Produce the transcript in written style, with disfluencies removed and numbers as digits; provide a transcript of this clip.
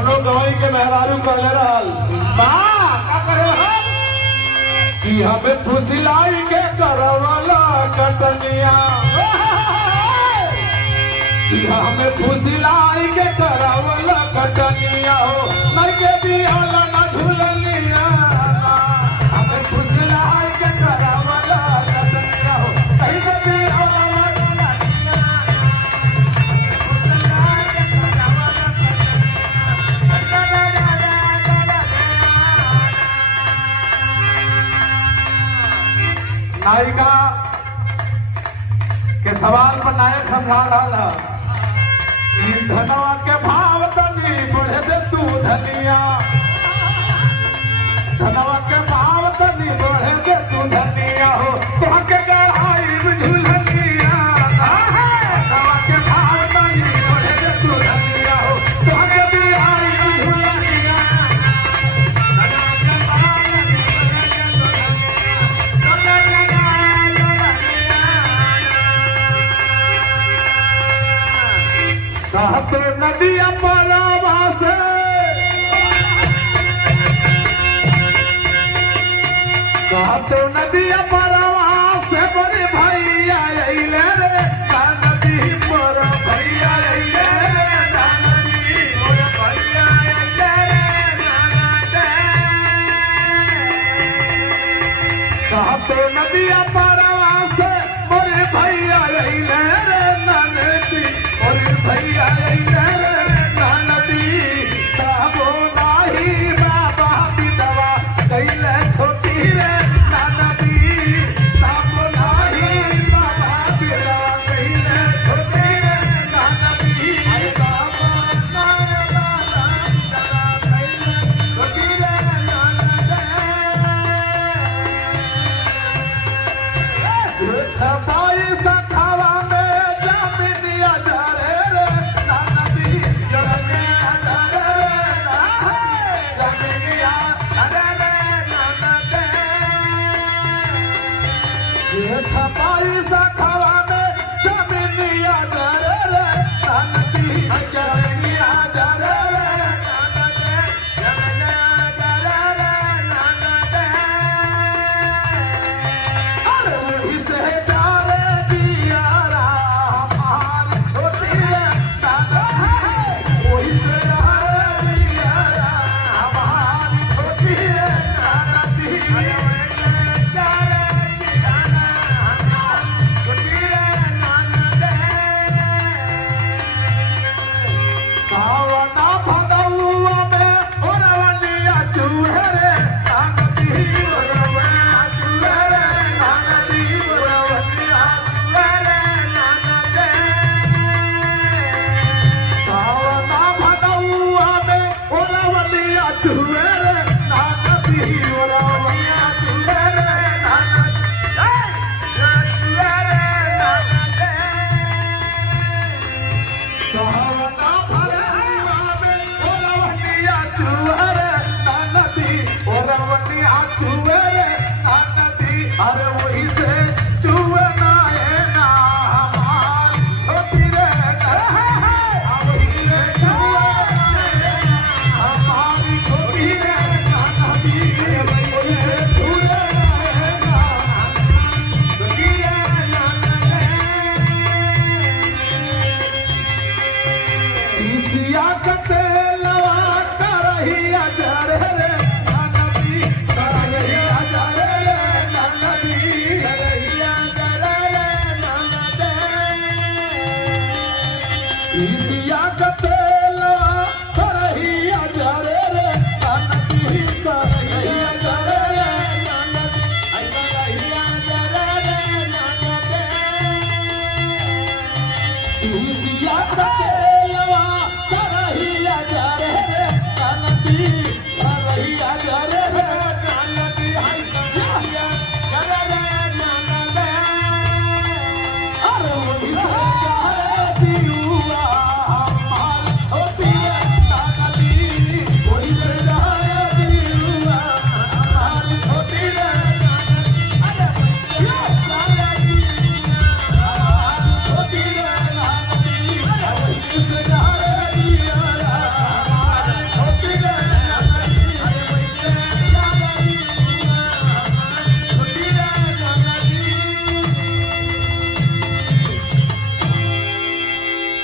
कौनो गवाई के मेहरारू कहले रहल बा का करे हो कि हमें फुसिलाई के करवला कटनिया, कि हमें फुसिलाई के करवला कटनिया हो नहीं के दियाला ना झुलनिया, हमें फुसिलाई के करवला कटनिया हो नहीं के दियाला ना झुलनिया, फुसिलाई के करवला नायिका के सवाल पर नायक समझा रहा है कि धनवा के भाव तनी बढ़े दे तू धनिया, धनवा के भाव तनी बढ़े दे तू धनिया हो तुह के गढ़ाई झुलनिया, धनवा के भाव तनी बढ़े दे तू धनिया हो तुह के गढ़ाई झुलनिया, धनवा के भाव तनी बढ़े दे तू धनिया। सात नदिया परवा से सात नदिया परवा से बड़े भैया अइले रे नदी पर भैया अइले रे नदी पर भैया अइले रे सात नदिया परवा से बड़े भैया अइले रे नदी और भैया अइले रे नदी साबो नाही बाबा विधवा कइले छोटी रे नदी साबो नाही बाबा विधवा कइले छोटी रे नदी अरे बाबा नाही बाबा विधवा कइले छोटी रे नदी खपाई सखावा में जमीनिया धरे रे नदी जमीनिया धरे रे जमीनिया धरे रे नदी खपाई सखावा में जमीनिया धरे रे नदी जमीनिया धरे रे नदी जमीनिया धरे रे नदी अरे वही से जारे दिया हमारी छोटी रे दादा वही से जारे दिया हमारी छोटी रे दादा दी जारे दिया छोटी रे नाना सावना भदौआ में ओरवनिया चूहे रे नानदी ओरवनिया चूहे रे नानदी ओरवनिया चूहे रे नानदे सावना भदौआ में ओरवनिया चूहे